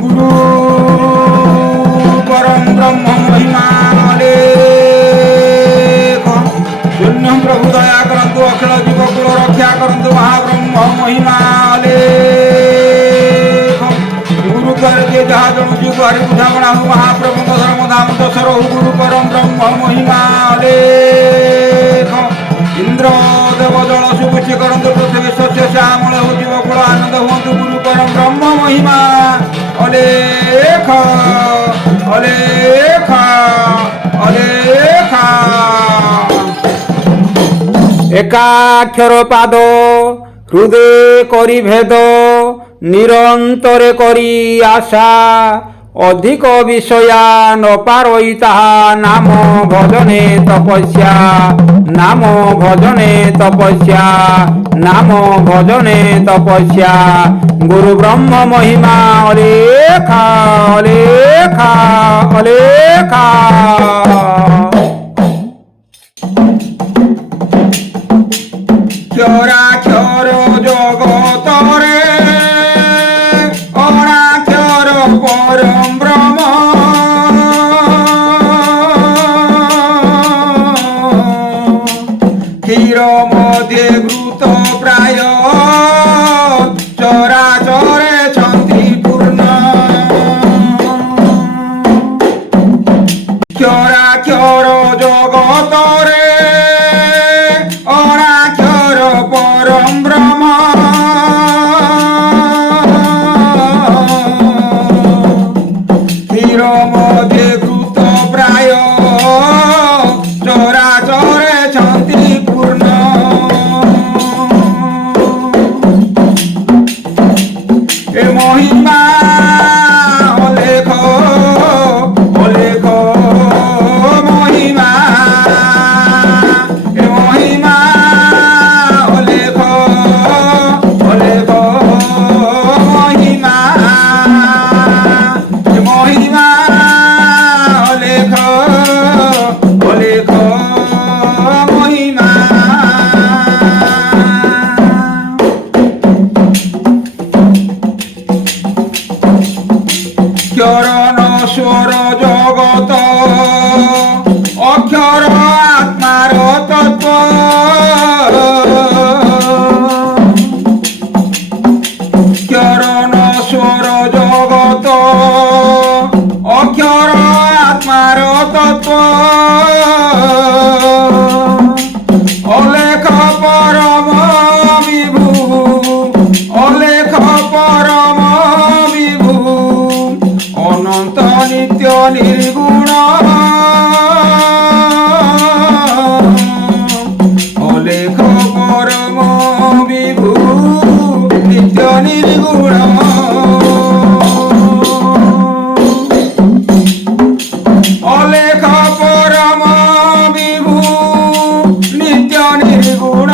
गुरु परम ब्रह्म महिमा शून्य प्रभु दया करंतु अखिल जीवकुल रक्षा करंतु महाब्रह्म महिमा गुरु द्वार जे जहाँ जणुची गुहारी बुझामणा हूँ महाप्रभु धर्म धाम दशर हूँ गुरु परम ब्रह्म महिमा इंद्र देव जल सुबुची करंतु पृथ्वी शस्य श्यामल हो जीवकुल आनंद हुंतु गुरु परम ब्रह्म महिमा अलेख अलेख अलेख एकाक्षर पाद हृदय करी भेद निरंतरे करी आशा अधिक विषया न पारई ताहा नाम भजने तपस्या नाम भजने तपस्या नाम भजने तपस्या गुरु ब्रह्म महिमा अलेखा अलेखा अलेखा क्षरा क्षर जगतरे अनाक्षर परम ब्रह्म क्षीर मध्ये घृत प्राय चराचरे छन्ति पूर्ण क्षरा क्षर जगतरे परम ब्रह्म क्षीर मध्ये घृत प्राय चराचरे छन्ति पूर्ण ए महिमा अलेख अलेख महिमा ए महिमा चरण स्वर जगत अक्षर आत्मार तत्व चरण स्वर जगत अक्षर आत्मार तत्व अलेख परम विभु अलेख परम विभु अनंत नित्य निर्गुण अलेख परम विभु नित्य निर्गुण अलेख परम विभु नित्य निर्गुण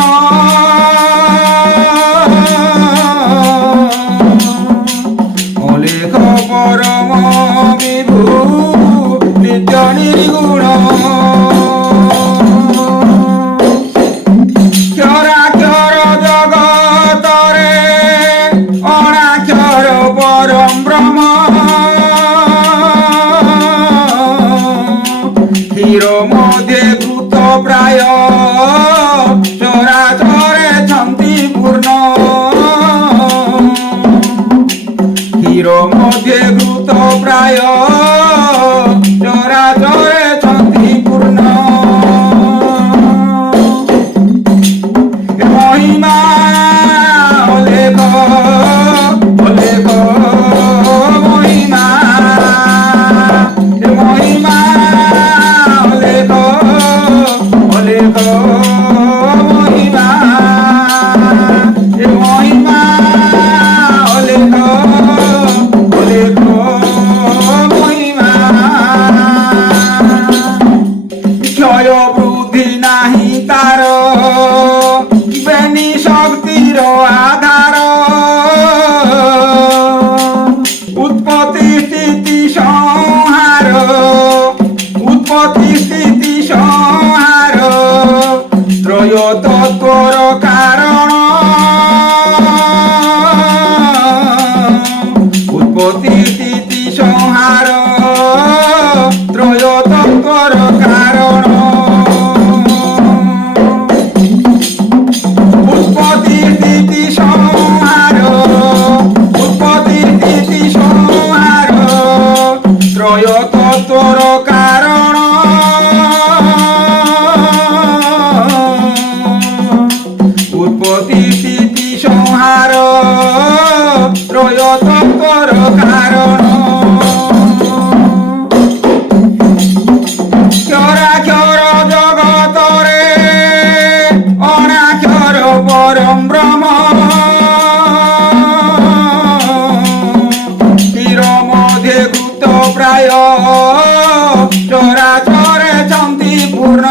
अलेख परम विभु नित्य निर्गुण क्षराक्षर जगतरे अनाक्षर परम ब्रह्म क्षीर मध्ये घृत प्राय चराचरे छन्ति पूर्ण क्षीर मध्ये घृत प्राय चराचरे छन्ति पूर्ण महिमा अलेख अलेख महिमा महिमा अलेख अलेख महिमा महिमा अलेख अलेख महिमा क्षय वृद्धि नाही तार बेनी शक्तिर आधार उत्पत्ति स्थिति संहार उत्पत्ति स्थिति संहार त्रय तत्वर कारण उत्पत्ति स्थिति সংহার ত্রয় তত্ত্বর কারণ উৎপত্তি স্থিতি সংহার উৎপত্তি স্থিতি সংহার ত্রয় তত্ত্বর কারণ উৎপত্তি স্থিতি সংহার ত্রয় তত্ত্বর কারণ ক্ষরাক্ষর জগতরে অনাক্ষর পরম ব্রহ্ম ক্ষীর মধ্যে ভূত প্রায় চরাচরে চন্তি পূর্ণ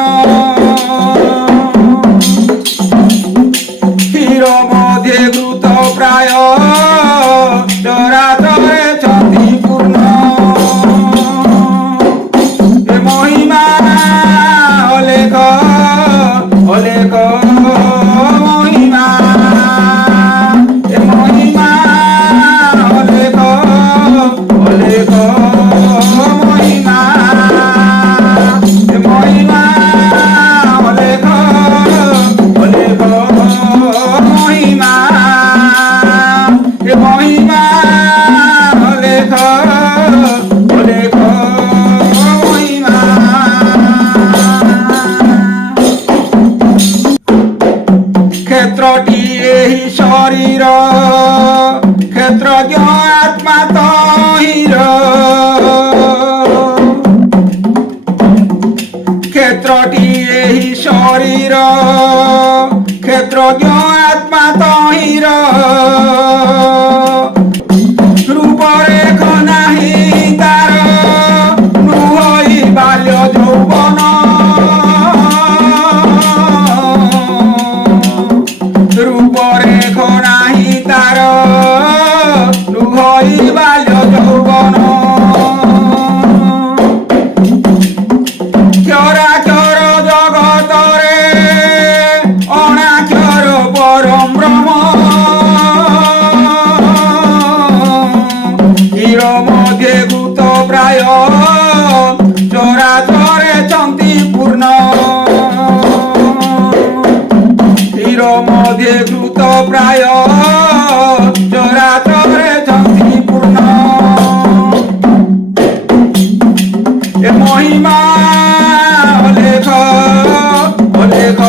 ক্ষীর মধ্যে ভূত প্রায় চরাচরে চন্তি পূর্ণ এ মহিমা অলেখ অলেখ মহিমা এ মহিমা অলেখ অলেখ মহিমা এ মহিমা অলেখ অলেখ মহিমা এ মহিমা অলেখ অলেখ মহিমা ক্ষেত্রটি এই শরীর ক্ষেত্রজ্ঞ আত্মা তহির ক্ষেত্রটি এই শরীর ক্ষেত্রজ্ঞ আত্মা তহির রূপরেখ নাহি তার নুহই বাল্য যৌবন রূপরেখ নাহি তার নুহই বাল্য যৌবন ক্ষরাক্ষর জগতরে অনাক্ষর পরম ব্রহ্ম ক্ষীর মধ্যে ভূত প্রায় চরাচরে চন্তি পূর্ণ ক্ষীর মধ্যে ভূত প্রায় চরাচরে চন্তি পূর্ণ এ মহিমা অলেখ অলেখ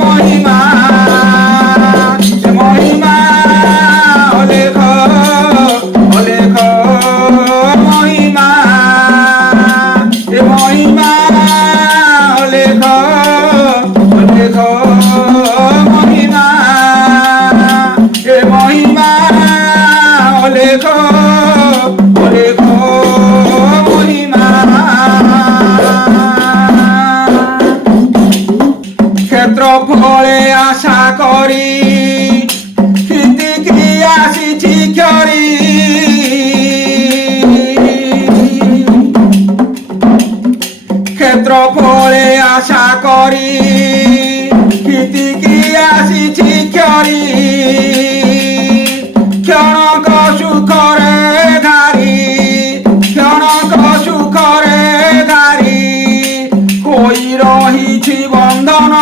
মহিমা এ মহিমা অলেখ অলেখ মহিমা এ মহিমা অলেখ অলেখ মহিমা এ মহিমা অলেখ অলেখ মহিমা ক্ষেত্র ফলে আশা করি ক্ষিতি আসিছি ক্ষরি ক্ষেত্র ফলে আশা করি ক্ষিতি আসিছি ক্ষরি ক্ষণক সুখরে ঘারি ক্ষণক সুখরে ঘারি হই রহিছি বন্ধন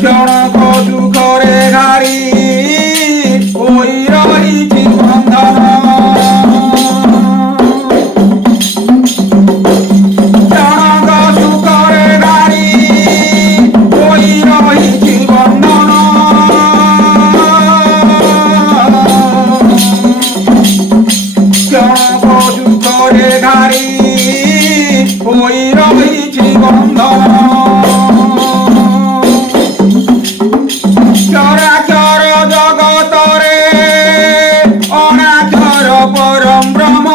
ক্ষণক সুখরে ঘারি হই রহিছি বন্ধন ক্ষণক সুখরে ঘারি হই রহিছি বন্ধন ক্ষণক সুখরে ঘারি হই রহিছি বন্ধন ক্ষরাক্ষর জগতরে অনাক্ষর পরম ব্রহ্ম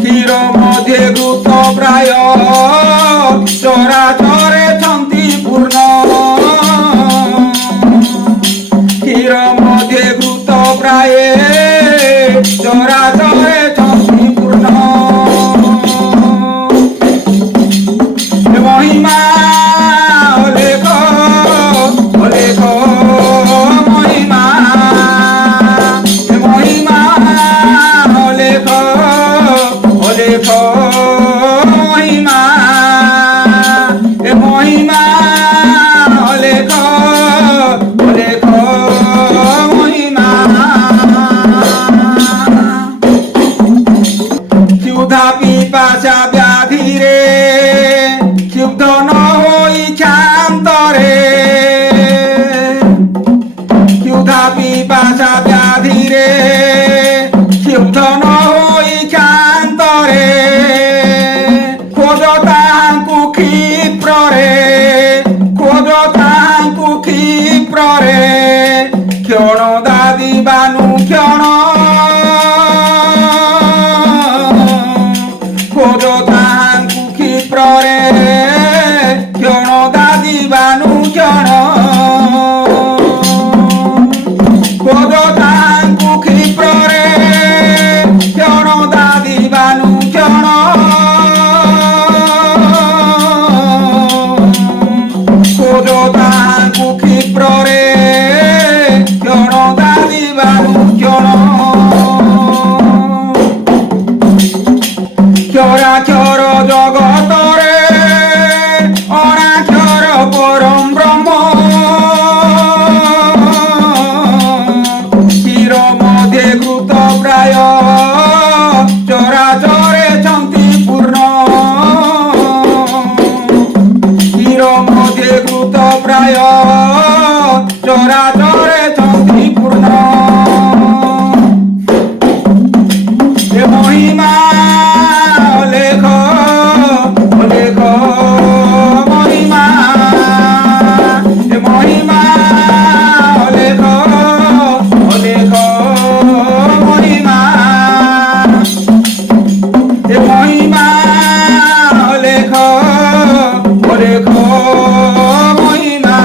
ক্ষীর মধ্যে ভূত প্রায় চরাচরে চন্তি পূর্ণ ক্ষীর মধ্যে ভূত প্রায় চরাচরে চন্তি পূর্ণ মহিমা অলেখ অলেখ মহিমা এ মহিমা অলেখ অলেখ মহিমা এ মহিমা অলেখ অলেখ মহিমা ক্ষুধা পিপাসা ব্যাধিরে ক্ষুব্ধ ন হই ক্ষান্তরে ক্ষুধা পিপাসা ব্যাধিরে ক্ষুব্ধ ন হই ক্ষান্তরে খোঁজ তাহাଙ୍କୁ ক্ষিপ্ରରେ খোঁজ তাহাଙ୍କୁ ক্ষিপ্ରରେ ক্ষণ দাদিବାନୁ ক্ষণ খোঁজ তাহাଙ୍କୁ ক্ষিপ্ରରେ ক্ষণ দাদিবাନୁ ক্ষণ খোঁজ তাহাଙ୍କୁ ক্ষিপ্ରରେ ক্ষণ দাদিবানୁ ক্ষণ খোঁজ তাহাଙ୍କୁ ক্ষিপ্ରରେ ক্ষণ দাদিবানୁ ক্ষণ ক্ষরাক্ষর জগতরে অনাক্ষর পরম ব্রহ্ম ক্ষীর মধ্যে ঘৃত প্রায় চরাচরে ছন্তি পূর্ণ ক্ষীর মধ্যে ঘৃত প্রায় চরাচরে ছন্তি পূর্ণ এ মহিমা অলেখ অলেখ মহিমা এ মহিমা অলেখ অলেখ মহিমা এ মহিমা অলেখ অলেখ মহিমা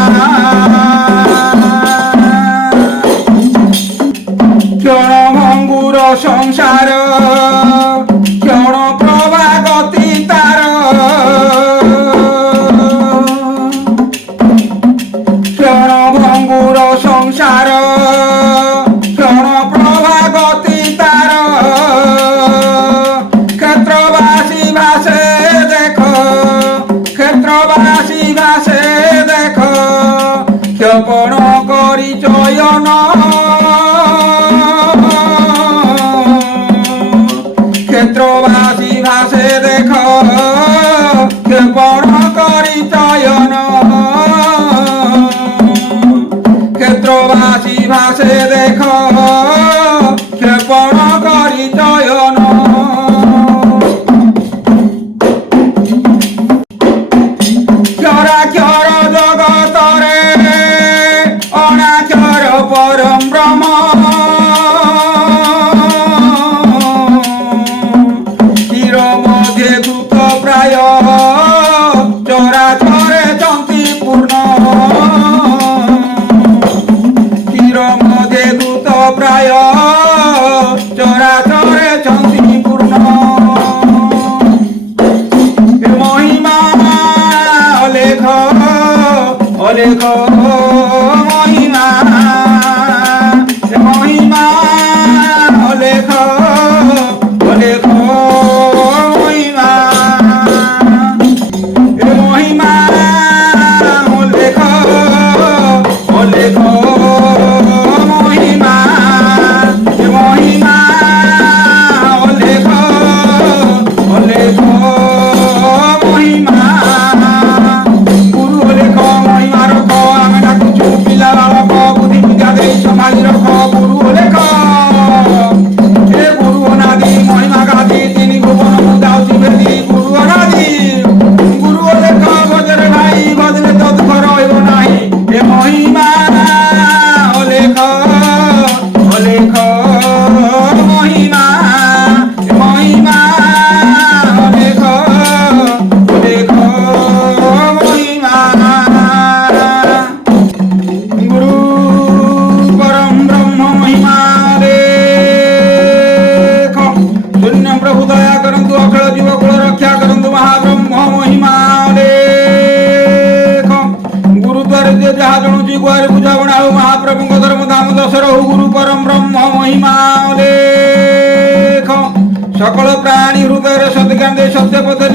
ক্ষণভঙ্গুর সংসার ক্ষণ প্রভা গতি তার ক্ষণভঙ্গুর সংসার ক্ষণ প্রভা গতি তার ক্ষেত্রবাসী ভাসে দেখ ক্ষেত্রবাসী ভাসে দেখ ক্ষেপণ করি চয়ন ক্ষেত্রবাসী ভাসে দেখ ক্ষেপণ করি চয়ন ক্ষেত্রবাসী ভাসে দেখ ক্ষেপণ করি চয়ন ক্ষরাক্ষর জগতরে অনাক্ষর পরম ব্রহ্ম ক্ষীর মধ্যে ঘৃত প্রায় চরাচরে ছন্তি পূর্ণ ক্ষীর মধ্যে ঘৃত প্রায় চরাচরে ছন্তি পূর্ণ এ মহিমা অলেখ অলেখ মহিমা এ মহিমা অলেখ অলেখ মহিমা এ মহিমা অলেখ অলেখ মহিমা এ মহিমা অলেখ অলেখ মহিমা গুরু অলেখ মহিমার আমি ডাকুଛୁ ପିଲା ବାଳକ ଯାହା ଜଣୁଛି ଗୁହାରି ବୁଝାବଣା ହଉ ମହାପ୍ରଭୁଙ୍କ ଧର୍ମ ଧାମ ଦଶର ହଉ ଗୁରୁ ପରମ ବ୍ରହ୍ମ ମହିମା ଅଲେଖ। সকল প্রাণী হৃদয়ের সৎজ্ঞান দেই সত্য পথে